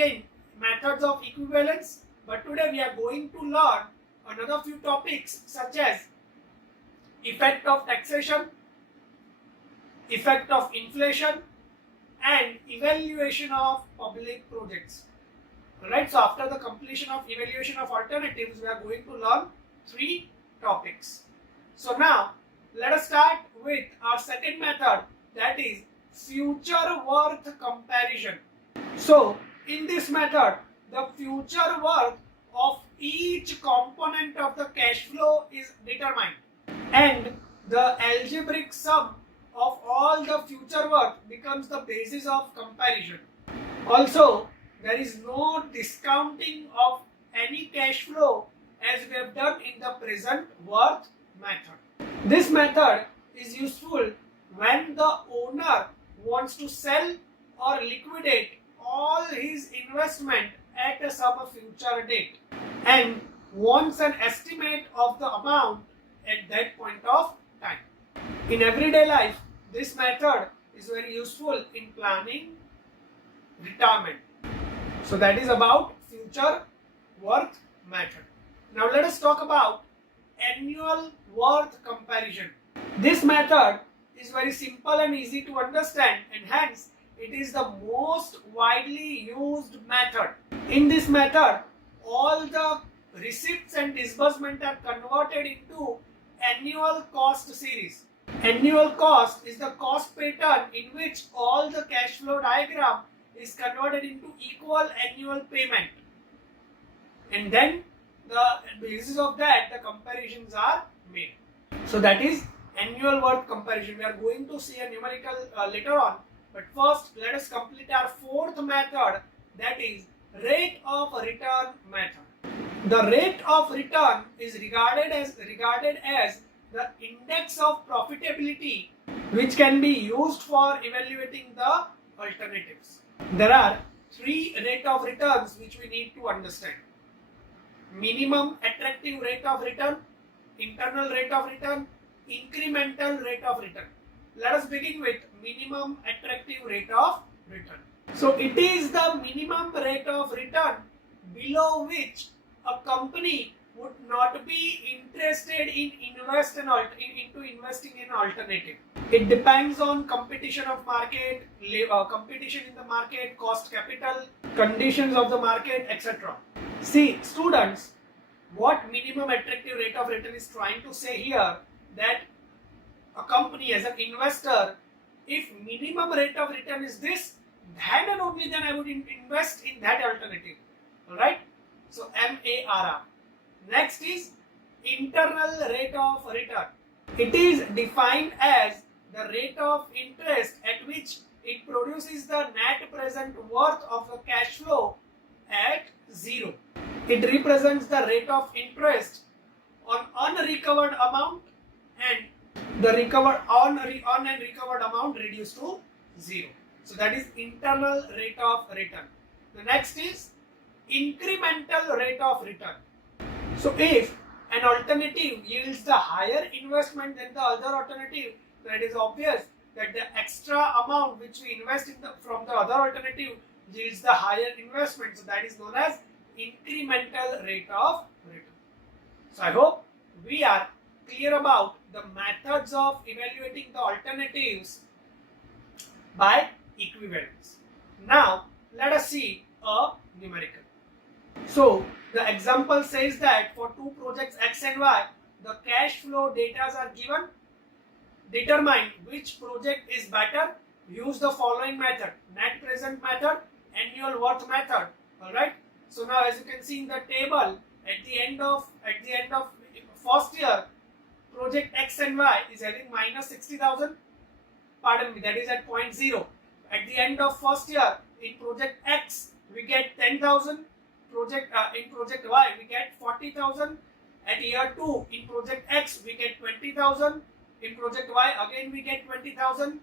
again methods of equivalence, but today we are going to learn another few topics such as effect of taxation, effect of inflation, and evaluation of public projects. Alright, so after the completion of evaluation of alternatives, we are going to learn three topics. So now, let us start with our second method, that is future worth comparison. So, in this method, the future worth of each component of the cash flow is determined, and the algebraic sum of all the future worth becomes the basis of comparison. Also, there is no discounting of any cash flow as we have done in the present worth method. This method is useful when the owner wants to sell or liquidate all his investment at some future date and wants an estimate of the amount at that point of time. In everyday life, this method is very useful in planning retirement. So that is about future worth method. Now let us talk about annual worth comparison. This method is very simple and easy to understand, and hence it is the most widely used method. In this method, all the receipts and disbursement are converted into annual cost series. Annual cost is the cost pattern in which all the cash flow diagram is converted into equal annual payment, and then the basis of that the comparisons are made. So that is annual worth comparison. We are going to see a numerical later on, but first let us complete our fourth method, that is rate of return method. The rate of return is regarded as the index of profitability which can be used for evaluating the alternatives. There are three rate of returns which we need to understand: minimum attractive rate of return, internal rate of return, incremental rate of return. Let us begin with minimum attractive rate of return. So it is the minimum rate of return below which a company would not be interested in investing in alternative. It depends on competition of market, competition in the market, cost capital, conditions of the market, etc. See, students, what minimum attractive rate of return is trying to say here, that a company as an investor, if minimum rate of return is this, then and only then I would invest in that alternative. Alright? So MARR. Next is internal rate of return. It is defined as the rate of interest at which it produces the net present worth of the cash flow at zero. It represents the rate of interest on unrecovered amount and the recovered on and recovered amount reduced to zero. So that is internal rate of return. The next is incremental rate of return. So if an alternative yields the higher investment than the other alternative, then it is obvious that the extra amount which we invest from the other alternative yields the higher investment. So that is known as incremental rate of return. So I hope we are clear about the methods of evaluating the alternatives by equivalence. Now let us see a numerical. So the example says that for two projects X and Y, the cash flow data are given. Determine which project is better. Use the following method: net present method, annual worth method. Alright. So now as you can see in the table, at the end of first year, project X and Y is having minus 60,000. Pardon me, that is at point 0. At the end of first year, in project X, we get 10,000. In project Y, we get 40,000. At year 2, in project X, we get 20,000. In project Y, again we get 20,000.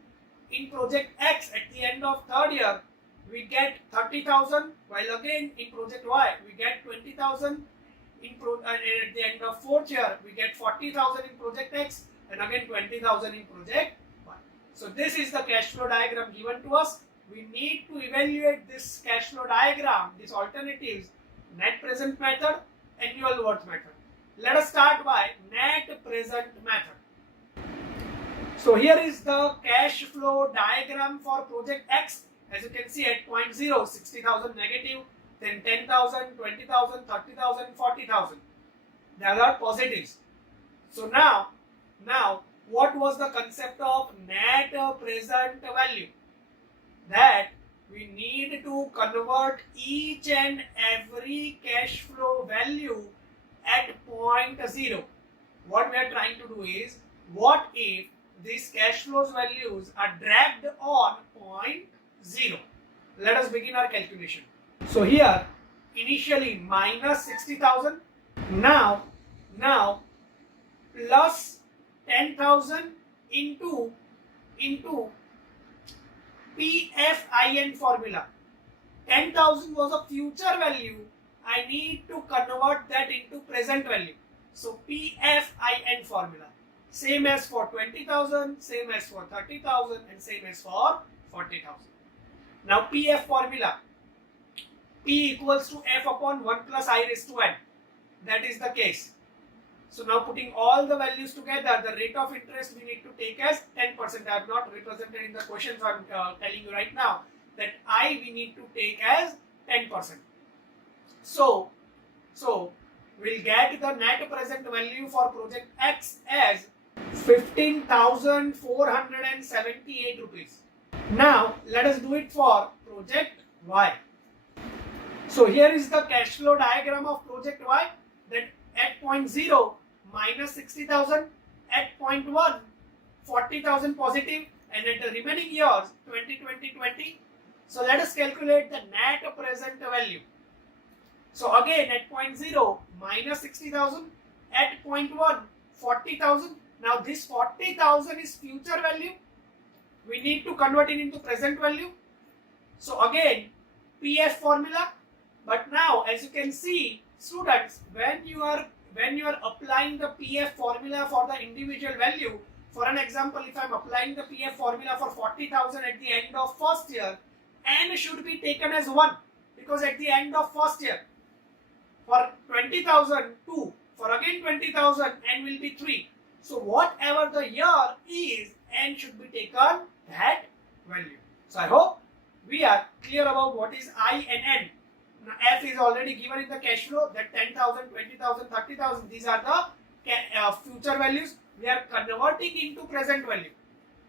In project X, at the end of third year, we get 30,000. While again in project Y, we get 20,000. At the end of fourth year, we get 40,000 in project X, and again 20,000 in project Y. So this is the cash flow diagram given to us. we need to evaluate this cash flow diagram, these alternatives, net present method, annual worth method. Let us start by net present method. So here is the cash flow diagram for project X. As you can see at point 0, 60,000 negative, then 10,000, 20,000, 30,000, 40,000. They are positives. So now what was the concept of net present value? That we need to convert each and every cash flow value at point 0. What we are trying to do is, what if these cash flows values are dragged on point 0? Let us begin our calculation. So here initially minus 60,000, now plus 10,000 into PFIN formula. 10,000 was a future value. I need to convert that into present value. So PFIN formula. Same as for 20,000, same as for 30,000, and same as for 40,000. Now PF formula. P equals to F upon 1 plus I raised to N. That is the case. So now putting all the values together, the rate of interest we need to take as 10%. I have not represented in the question, so I am telling you right now that I we need to take as 10%. So we'll get the net present value for project X as 15,478 rupees. Now let us do it for project Y. So here is the cash flow diagram of project Y, that at point 0 minus 60,000, at point 1 40,000 positive, and at the remaining years 20, 20, 20. So let us calculate the net present value. So again at point 0 minus 60,000, at point 1 40,000. Now this 40,000 is future value. We need to convert it into present value. So again PF formula. But now as you can see, students, when you are applying the PF formula for the individual value, for an example, if I am applying the PF formula for 40,000 at the end of first year, N should be taken as 1, because at the end of first year, for 20,000 2, for again 20,000 N will be 3. So whatever the year is, N should be taken that value. So I hope we are clear about what is I and N. Now F is already given in the cash flow, that 10,000, 20,000, 30,000, these are the future values. We are converting into present value.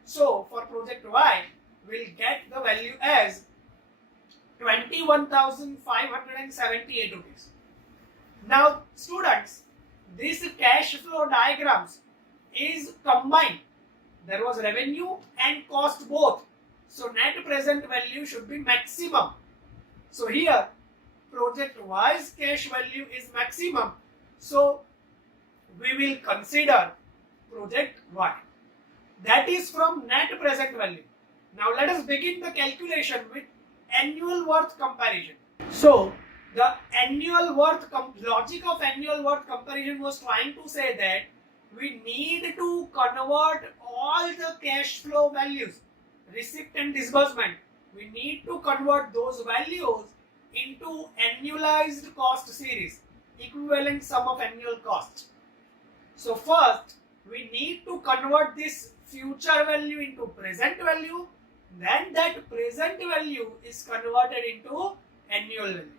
So for project Y, we'll get the value as 21,578 rupees. Now students, this cash flow diagrams is combined. There was revenue and cost both. So net present value should be maximum. So here project Y's cash value is maximum. So we will consider project Y. That is from net present value. Now let us begin the calculation with annual worth comparison. So the annual worth logic of annual worth comparison was trying to say that we need to convert all the cash flow values, receipt and disbursement. We need to convert those values into annualized cost series, equivalent sum of annual cost. So first we need to convert this future value into present value, then that present value is converted into annual value.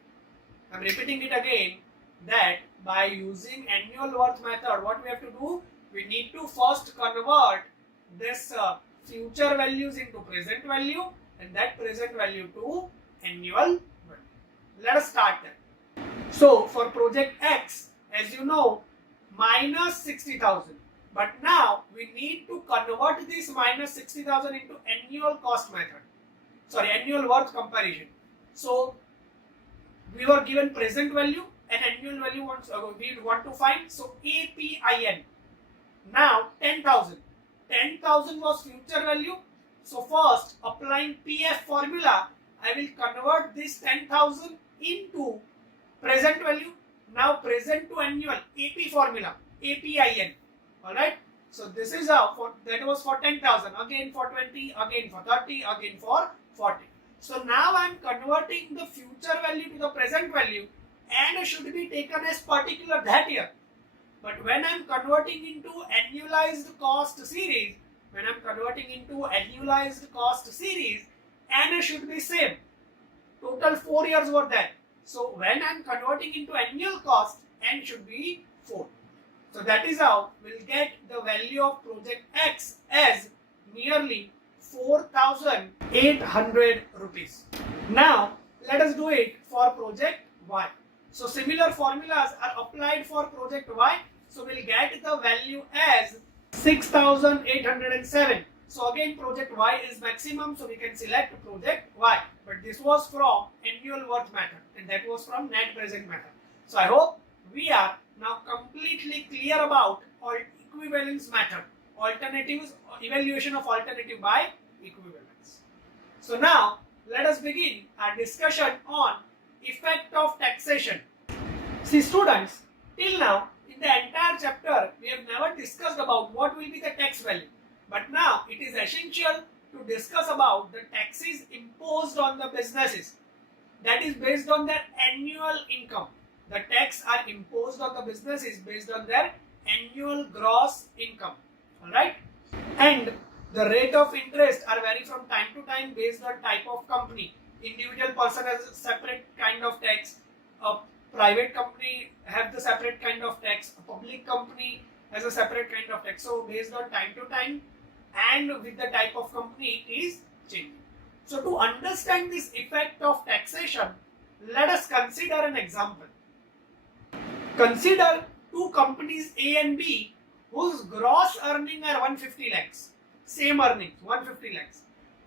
I am repeating it again, that by using annual worth method, what we have to do, we need to first convert this future values into present value, and that present value to annual value. Let us start that. So for project X, as you know, minus 60,000. But now we need to convert this minus 60,000 into annual cost method. Sorry, annual worth comparison. So we were given present value and annual value we want to find. So APIN. Now 10,000. 10,000 was future value. So first, applying PF formula, I will convert this 10,000 into present value. Now present to annual, AP formula, APIN. Alright. So this is that was for 10,000, again for 20, again for 30, again for 40. So now I am converting the future value to the present value and should be taken as particular that year. But when I am converting into annualized cost series, and should be same. Total 4 years were there. So when I am converting into annual cost, n should be 4. So that is how we'll get the value of project X as nearly 4,800 rupees. Now let us do it for project Y. So similar formulas are applied for project Y. So we'll get the value as 6,807. So again project Y is maximum, so we can select project Y. But this was from annual worth method and that was from net present method. So I hope we are now completely clear about equivalence method, alternatives, evaluation of alternative by equivalence. So now let us begin our discussion on effect of taxation. See students, till now in the entire chapter we have never discussed about what will be the tax value. But now it is essential to discuss about the taxes imposed on the businesses, that is based on their annual income. The tax are imposed on the businesses based on their annual gross income. Alright? And the rate of interest are vary from time to time based on type of company. Individual person has a separate kind of tax. A private company have the separate kind of tax. A public company has a separate kind of tax. So based on time to time and with the type of company it is changing. So to understand this effect of taxation, let us consider an example. Consider two companies A and B whose gross earning are 150 lakhs. Same earnings, 150 lakhs.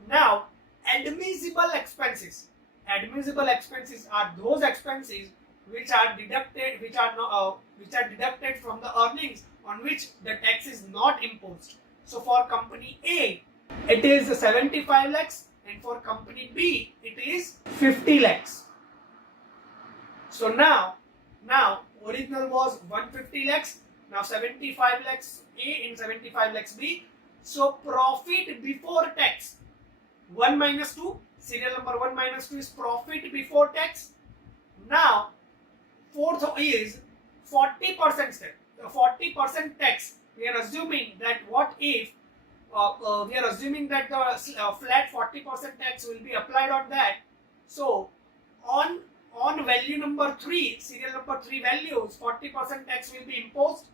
Now, admissible expenses. Admissible expenses are those expenses which are deducted from the earnings on which the tax is not imposed. So for company A, it is 75 lakhs and for company B, it is 50 lakhs. So now original was 150 lakhs, now 75 lakhs A and 75 lakhs B. So profit before tax, 1 minus 2, serial number 1 minus 2 is profit before tax. Now fourth is 40% tax. The 40% tax, we are assuming that what if we are assuming that the flat 40% tax will be applied on that. So on value number 3, serial number 3 values, 40% tax will be imposed,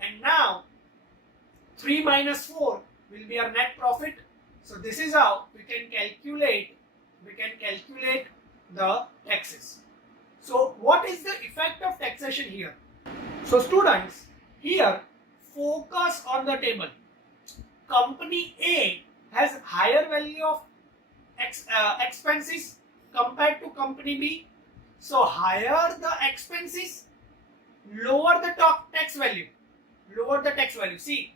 and now 3 minus 4 will be our net profit. So this is how we can calculate the taxes. So what is the effect of taxation here? So students, here focus on the table. Company A has higher value of expenses compared to company B. So higher the expenses, lower the tax value. See,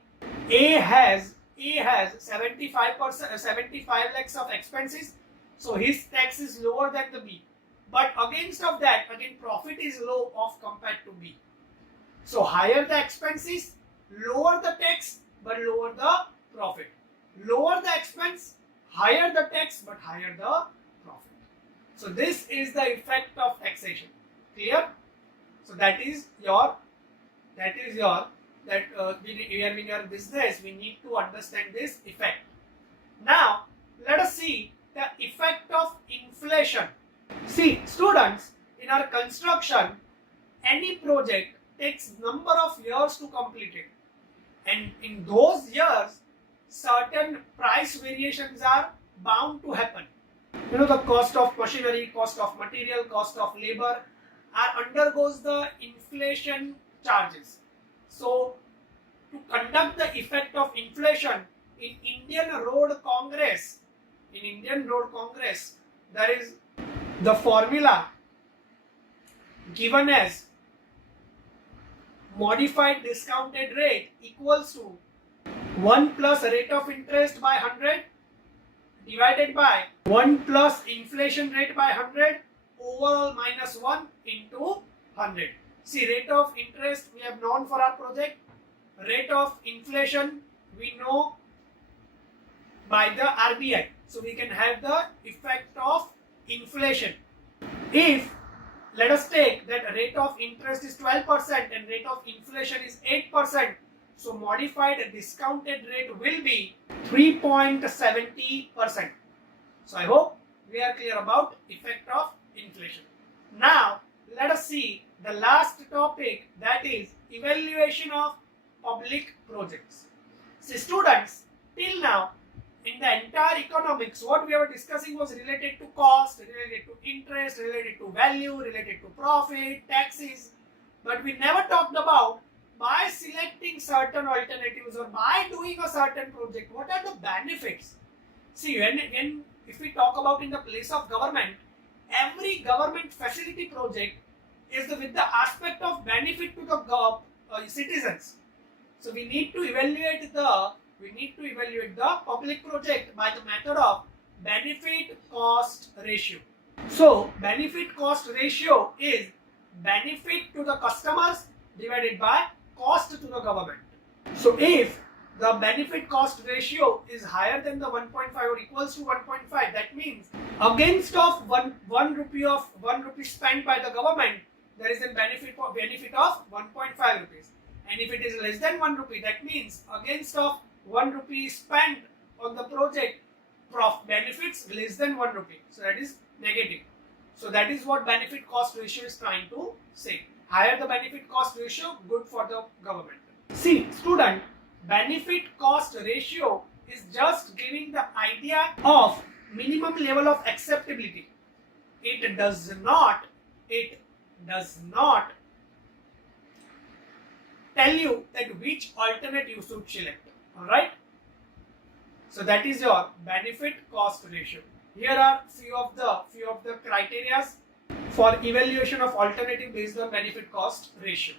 A has 75 lakhs of expenses, so his tax is lower than the B. But against of that, again profit is low of compared to B. So higher the expenses, lower the tax, but lower the profit. Lower the expense, higher the tax, but higher the profit. So this is the effect of taxation. Clear? So that is your we are in your business, we need to understand this effect. Now let us see the effect of inflation. See students, in our construction, any project takes number of years to complete it, and in those years certain price variations are bound to happen. You know, the cost of machinery, cost of material, cost of labor undergoes the inflation charges. So to conduct the effect of inflation, in Indian Road Congress, there is the formula given as modified discounted rate equals to 1 plus rate of interest by 100 divided by 1 plus inflation rate by 100 overall minus 1 into 100. See, rate of interest we have known for our project. Rate of inflation we know by the RBI. So we can have the effect of inflation. If let us take that rate of interest is 12% and rate of inflation is 8%, so modified discounted rate will be 3.70%. So I hope we are clear about effect of inflation. Now let us see the last topic, that is evaluation of public projects. See students, till now in the entire economics, what we were discussing was related to cost, related to interest, related to value, related to profit, taxes. But we never talked about by selecting certain alternatives or by doing a certain project, what are the benefits? See, if we talk about in the place of government, every government facility project is with the aspect of benefit to the citizens. So we need to evaluate the public project by the method of benefit cost ratio. So benefit cost ratio is benefit to the customers divided by cost to the government. So if the benefit cost ratio is higher than the 1.5 or equals to 1.5, that means against of 1 rupee spent by the government, there is a benefit of 1.5 rupees. And if it is less than 1 rupee, that means against of 1 rupee spent on the project, benefits less than 1 rupee. So that is negative. So that is what benefit cost ratio is trying to say. Higher the benefit cost ratio, good for the government. See, student, benefit cost ratio is just giving the idea of minimum level of acceptability. It does not tell you that which alternate you should select. Alright? So that is your benefit cost ratio. Here are few of the criteria for evaluation of alternative based on benefit cost ratio.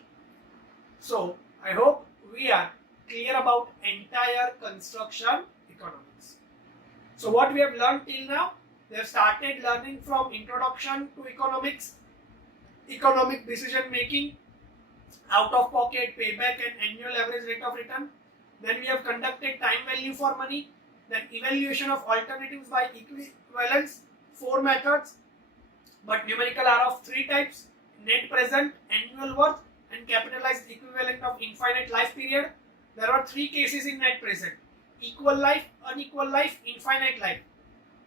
So I hope we are clear about entire construction economics. So what we have learned till now, we have started learning from introduction to economics, economic decision making, out of pocket, payback and annual average rate of return. Then we have conducted time value for money, then evaluation of alternatives by equivalence, 4 methods, but numerical are of 3 types: net present, annual worth and capitalized equivalent of infinite life period. There are 3 cases in net present: equal life, unequal life, infinite life.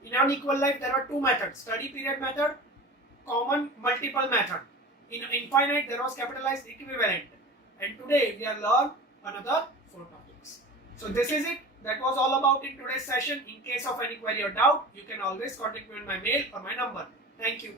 In unequal life there are 2 methods: study period method, common multiple method. In infinite there was capitalized equivalent. And today we are learn another 4 topics. So this is it. That was all about in today's session. In case of any query or doubt, you can always contact me on my mail or my number. Thank you.